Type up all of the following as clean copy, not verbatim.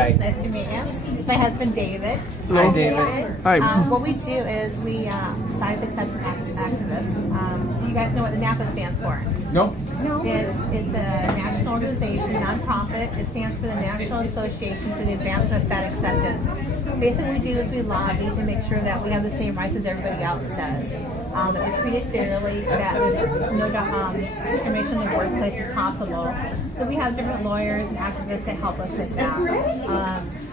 Hi. Nice to meet you. It's my husband, David. Hi, David. Hi. What we do is we size acceptance activists. You guys know what the Napa stands for? No. It's a national organization, nonprofit. It stands for the National Association for the Advancement of Fat Acceptance. Basically, what we do is we lobby to make sure that we have the same rights as everybody else does. That we're treated fairly, that there's no discrimination in the workplace if possible. So we have different lawyers and activists that help us with that.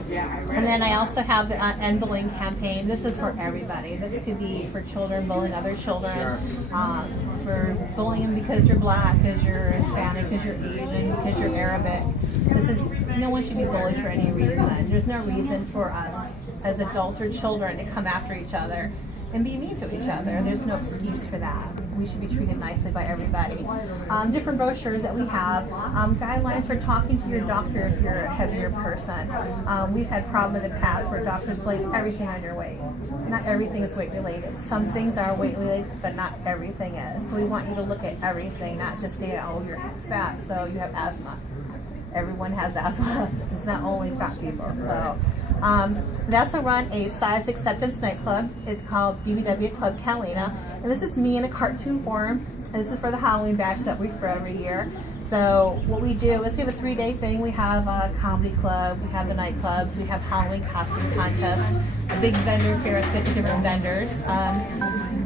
And then I also have the End Bullying campaign. This is for everybody. This could be for children bullying other children, for bullying because you're black, because you're Hispanic, because you're Asian, because you're Arabic. No one should be bullied for any reason. There's no reason for us as adults or children to come after each other and be mean to each other. There's no excuse for that. We should be treated nicely by everybody. Different brochures that we have, guidelines for talking to your doctor if you're a heavier person. We've had problems in the past where doctors blame everything on your weight. Not everything is weight related. Some things are weight related, but not everything is. So we want you to look at everything, not just say, oh, you're fat, so you have asthma. Everyone has asthma. It's not only fat people. So we also run a size acceptance nightclub. It's called BBW Club Catalina, and this is me in a cartoon form. And this is for the Halloween batch that we throw every year. So what we do is we have a 3-day thing. We have a comedy club, we have the nightclubs, we have Halloween costume contests, a big vendor fair with 50 different vendors.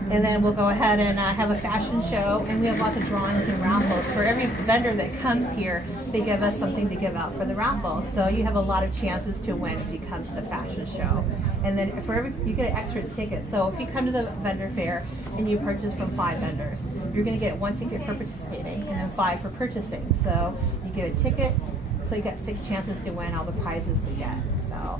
And then we'll go ahead and have a fashion show, and we have lots of drawings and raffles. For every vendor that comes here, they give us something to give out for the raffle. So you have a lot of chances to win if you come to the fashion show. And then for you get an extra ticket. So if you come to the vendor fair and you purchase from 5 vendors, you're going to get 1 ticket for participating and then 5 for purchasing. So you get a ticket, so you got 6 chances to win all the prizes we get. So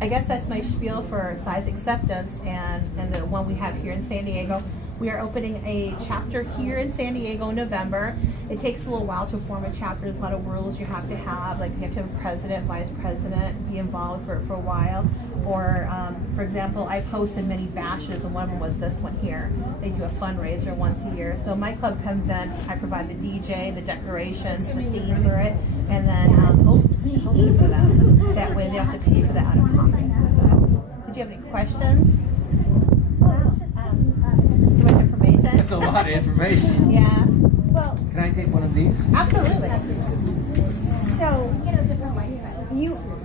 I guess that's my spiel for size acceptance and the one we have here in San Diego. We are opening a chapter here in San Diego in November. It takes a little while to form a chapter. There's a lot of rules you have to have, like you have to have a president, vice president, be involved for a while. Or, for example, I've hosted many bashes, and one of them was this one here. They do a fundraiser once a year. So my club comes in, I provide the DJ, the decorations, the theme for it, and then host it for them. That way they don't have to pay for that out of pocket. So, did you have any questions? Too much information? That's a lot of information. Yeah. Well, Can I take one of these? Absolutely.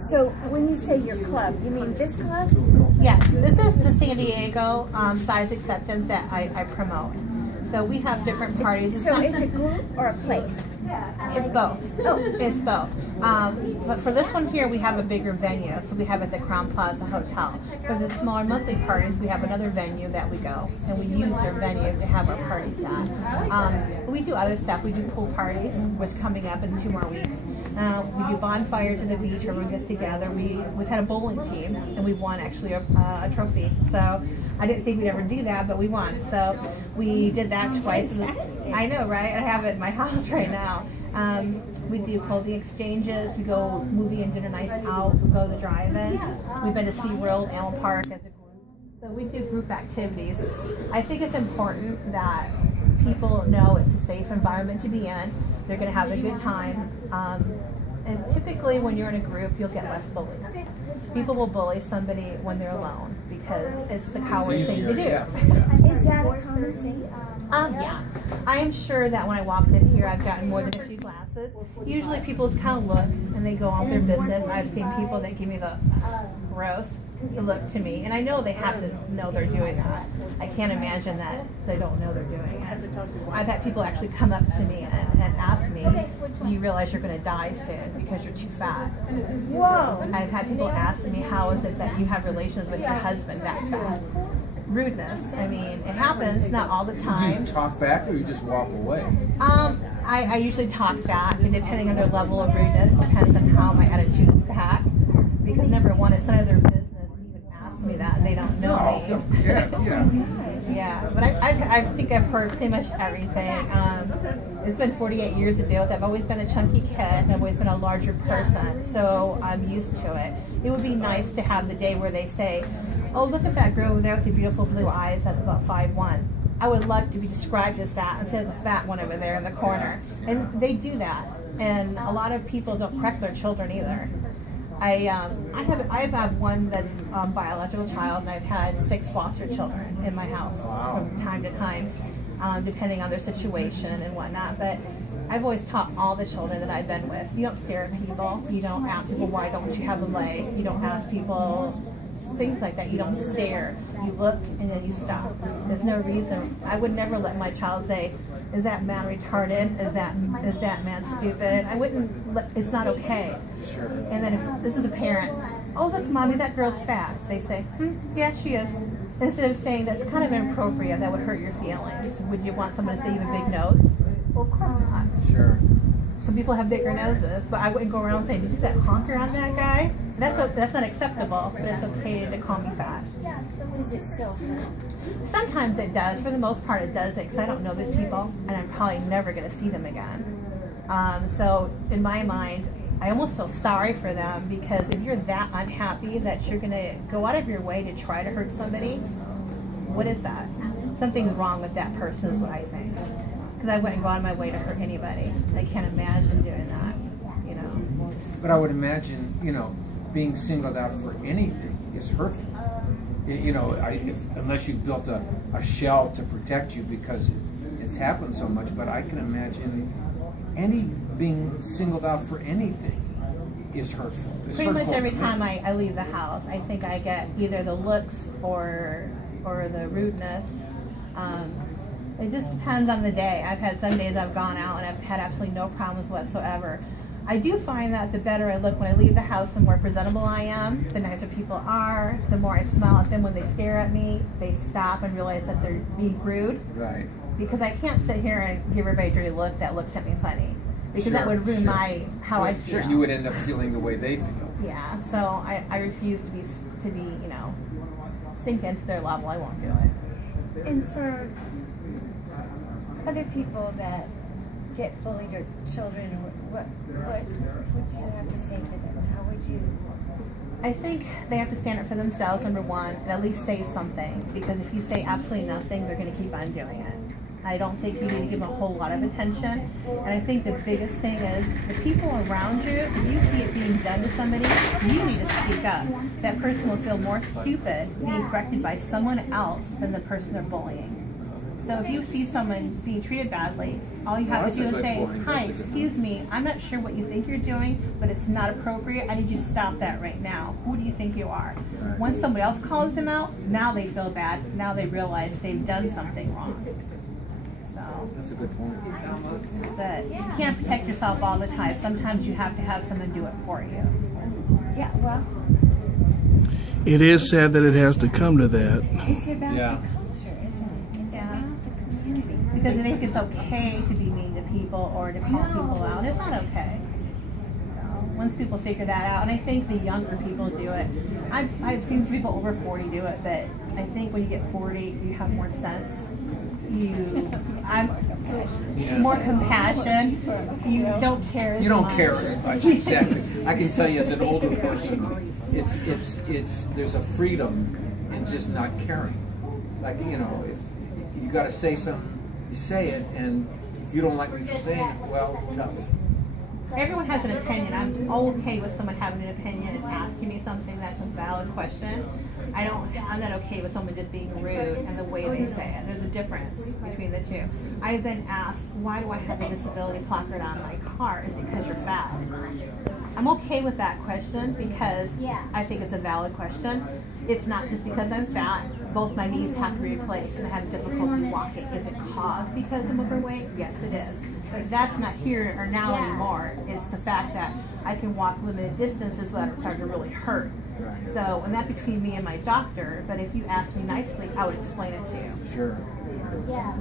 So when you say your club, you mean this club? Yes, this is the San Diego size acceptance that I promote. So we have different parties. So it's a group or a place? It's both. Oh, it's both. But for this one here, we have a bigger venue. So we have it at the Crown Plaza Hotel. For the smaller monthly parties, we have another venue that we go, and we use their venue to have our parties at. We do other stuff. We do pool parties, which is coming up in 2 more weeks. We do bonfires at the beach where everyone gets together. We've had a bowling team, and we won actually a trophy. So I didn't think we'd ever do that, but we won. So we did that twice. I know, right? I have it in my house right now. We do clothing exchanges. We go movie and dinner nights out. We go to the drive-in. We've been to SeaWorld, Animal Park as a group. So we do group activities. I think it's important that people know it's a safe environment to be in. They're going to have a good time. And typically when you're in a group, you'll get less bullies. People will bully somebody when they're alone because it's the coward thing to do. Is that a common thing? Yeah. I am sure that when I walked in here, I've gotten more than a few glasses. Usually people just kind of look and they go on their business. I've seen people that give me the gross look to me, and I know they have to know they're doing that. I can't imagine that they don't know they're doing it. I've had people actually come up to me and ask me, do you realize you're going to die soon because you're too fat? Whoa. I've had people ask me, how is it that you have relations with your husband that fat? Rudeness. I mean, it happens, not all the time. Do you talk back or you just walk away? I usually talk back, and depending on their level of rudeness, depends on how my attitude is back. Because number one, it's none of their business to even ask me that. They don't know me. Yeah, but I think I've heard pretty much everything. It's been 48 years to deal with it. I've always been a chunky kid, and I've always been a larger person, so I'm used to it. It would be nice to have the day where they say, oh, look at that girl over there with the beautiful blue eyes, that's about 5'1". I would love to be described as that instead of the fat one over there in the corner. And they do that. And a lot of people don't correct their children either. I have one that's biological child, and I've had 6 foster children in my house from time to time, depending on their situation and whatnot. But I've always taught all the children that I've been with, you don't stare at people, you don't ask people why don't you have a leg, you don't ask people things like that, you don't stare, you look and then you stop. There's no reason. I would never let my child say, is that man retarded? Is that man stupid? I wouldn't let, it's not okay. Sure. And then if this is a parent, oh look mommy, that girl's fat. They say, yeah she is. Instead of saying that's kind of inappropriate, that would hurt your feelings. Would you want someone to say you have a big nose? Well, of course not. Sure. Some people have bigger noses, but I wouldn't go around saying, did you see that honker on that guy? That's not acceptable, but it's okay to call me fat. Does it still hurt? Sometimes it does. For the most part it doesn't, because I don't know these people, and I'm probably never going to see them again. So in my mind, I almost feel sorry for them, because if you're that unhappy that you're going to go out of your way to try to hurt somebody, what is that? Something's wrong with that person is what I think. Because I wouldn't go out of my way to hurt anybody. I can't imagine doing that, you know. But I would imagine, you know, being singled out for anything is hurtful. You know, unless you've built a shell to protect you, because it's happened so much. But I can imagine being singled out for anything is hurtful. Pretty much every time I leave the house, I think I get either the looks or the rudeness. It just depends on the day. I've had some days I've gone out and I've had absolutely no problems whatsoever. I do find that the better I look when I leave the house, the more presentable I am, the nicer people are, the more I smile at them. When they stare at me, they stop and realize that they're being rude. Right. Because I can't sit here and give everybody a dirty look that looks at me funny. Because that would ruin how I feel. Sure, you would end up feeling the way they feel. Yeah, so I refuse to be, you know, sink into their level. I won't do it. And for other people that get bullied, or children, what would you have to say to them? How would you? I think they have to stand up for themselves, number one, and at least say something. Because if you say absolutely nothing, they're going to keep on doing it. I don't think you need to give them a whole lot of attention. And I think the biggest thing is the people around you, if you see it being done to somebody, you need to speak up. That person will feel more stupid being corrected by someone else than the person they're bullying. So if you see someone being treated badly, all you have to do is say, hi, excuse me, I'm not sure what you think you're doing, but it's not appropriate. I need you to stop that right now. Who do you think you are? Once somebody else calls them out, now they feel bad. Now they realize they've done something wrong. So that's a good point. but you can't protect yourself all the time. Sometimes you have to have someone do it for you. Yeah, well, It is sad that it has to come to that. it's about the culture, isn't it? It's about the community. Because they think it's okay to be mean to people or to call people out. It's not okay. So once people figure that out, and I think the younger people do it. I've seen people over 40 do it, but I think when you get 40, you have more sense. More compassion. You don't care as much. You don't care as much, exactly. I can tell you as an older person, it's there's a freedom in just not caring. Like, you know, if you got to say something, you say it, and if you don't like me for saying it, well, tough. Everyone has an opinion. I'm okay with someone having an opinion and asking me something that's a valid question. I'm not okay with someone just being rude and the way they say it. There's a difference between the two. I've been asked, why do I have a disability placard on my car? Is it because you're fat? I'm okay with that question because I think it's a valid question. It's not just because I'm fat. Both my knees have to be replaced and I have difficulty walking. Is it caused because I'm overweight? Yes, it is. But that's not here or now anymore. It's the fact that I can walk limited distances without it starting to really hurt. So, and that's between me and my doctor, but if you ask me nicely, I would explain it to you. Sure. Yeah.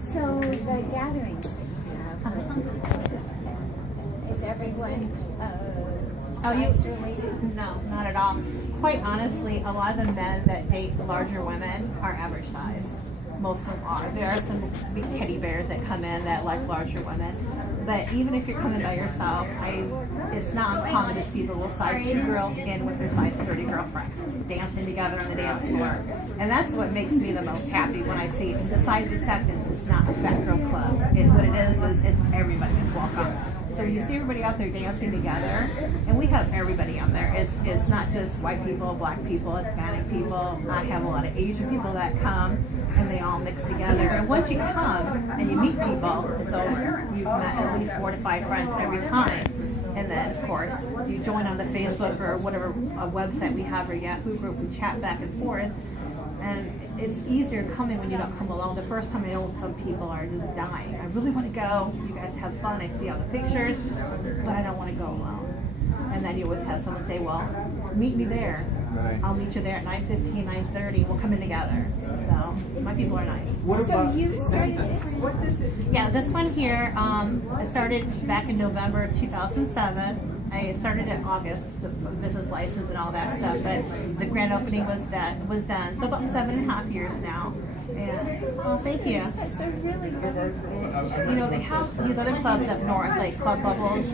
So the gatherings that you have, is everyone size related? No, not at all. Quite honestly, a lot of the men that date larger women are average size. Most of them are. There are some big teddy bears that come in that like larger women. But even if you're coming by yourself, it's not uncommon to see the little size 2 girl in with her size 30 girlfriend dancing together on the dance floor. And that's what makes me the most happy when I see the size acceptance. It's not a fat girl club. What it is it's everybody is welcome. So you see everybody out there dancing together, and we have everybody on there. It's not just white people, black people, Hispanic people. I have a lot of Asian people that come, and they all mix together. And once you come and you meet people, it's over. You've met at least 4 to 5 friends every time. And then, of course, you join on the Facebook or whatever website we have or Yahoo group. We chat back and forth. And it's easier coming when you don't come alone. The first time I know some people are just dying. I really want to go. You guys have fun. I see all the pictures, but I don't want to go alone. And then you always have someone say, well, meet me there. Right. I'll meet you there at 9:15, 9:30. We'll come in together. So my people are nice. So you started this? Yeah, this one here, I started back in November of 2007. I started in August, the business license and all that stuff, but the grand opening was done. So about 7.5 years now. And oh, thank you. That's a really good organization. You know, they have these other clubs up north, like Club Bubbles.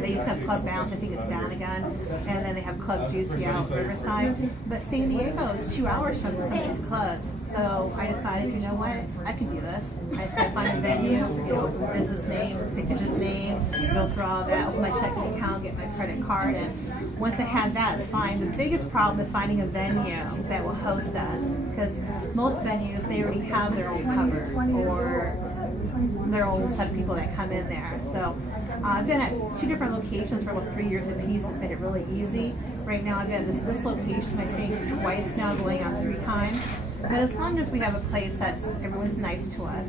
They used to have Club Bounce. I think it's down again. And then they have Club Juicy out Riverside. But San Diego is 2 hours from some of these clubs. So I decided, you know what, I can do this. I just gotta find a venue, business name, fictitious name, go through all that, open my checking account, get my credit card, and once I had that, it's fine. The biggest problem is finding a venue that will host us, because most venues, they already have their own cover or their own set of people that come in there. So I've been at 2 different locations for almost 3 years apiece. It's made it really easy. Right now I've been at this location, I think, twice now, going on 3 times. But as long as we have a place that everyone's nice to us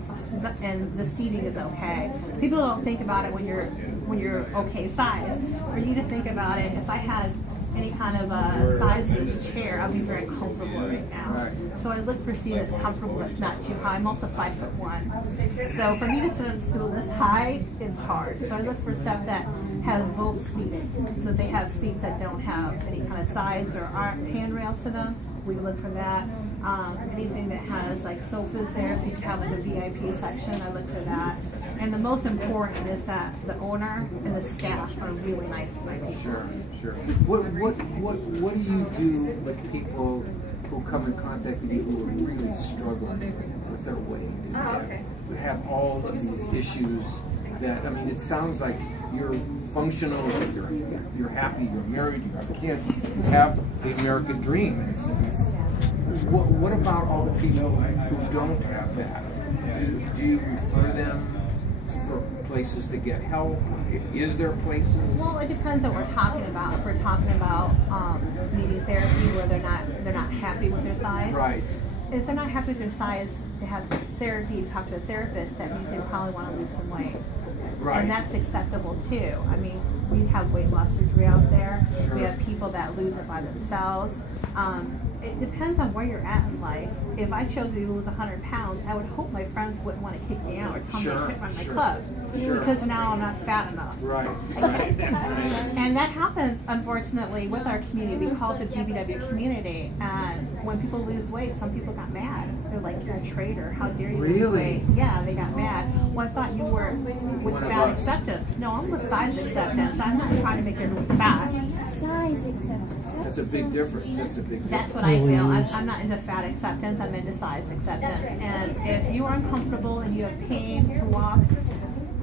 and the seating is okay, people don't think about it when you're okay size. For you to think about it, if I had any kind of size of this chair, I'd be very comfortable right now. Right. So I look for a seat that's comfortable, that's not too high. I'm also 5'1". So for me to sit on a stool this high is hard. So I look for stuff that has both seating. So if they have seats that don't have any kind of sides or handrails to them, we look for that. Anything that has like sofas there, so you can have like a VIP section, I look for that. And the most important is that the owner and the staff are really nice to my people. Sure. What do you do with people who come in contact with you who are really struggling with their weight? Oh, okay. We have all of these issues that, I mean, it sounds like you're functional, you're happy, you're married, you have kids, you have the American dream. What about all the people who don't have that? Do you refer them for places to get help? Is there places? Well, it depends on what we're talking about. If we're talking about needing therapy where they're not happy with their size. Right. If they're not happy with their size, to have therapy, talk to a therapist, that means they probably want to lose some weight. Right. And that's acceptable too. I mean, we have weight loss surgery out there. Sure. We have people that lose it by themselves. It depends on where you're at in life. If I chose to lose 100 pounds, I would hope my friends wouldn't want to kick me out or tell me to quit run my club. Sure. Because now I'm not fat enough. Right. And that happens, unfortunately, with our community. We call it the BBW community. And when people lose weight, some people got mad. They're like, you're a traitor. How dare you lose weight? Yeah, they got mad. Well, I thought you were with fat acceptance. No, I'm with size acceptance. I'm not trying to make everyone fat. Size acceptance. That's a big difference. That's a big difference. That's what I feel. I'm not into fat acceptance. I'm into size acceptance. And if you are uncomfortable and you have pain to walk,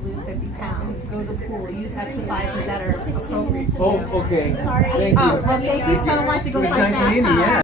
lose 50 pounds. Go to the pool. Use exercises that are appropriate to you. Oh, okay. Sorry. Thank you. Oh, well, thank you so much. You go It was find nice meeting you. Yeah.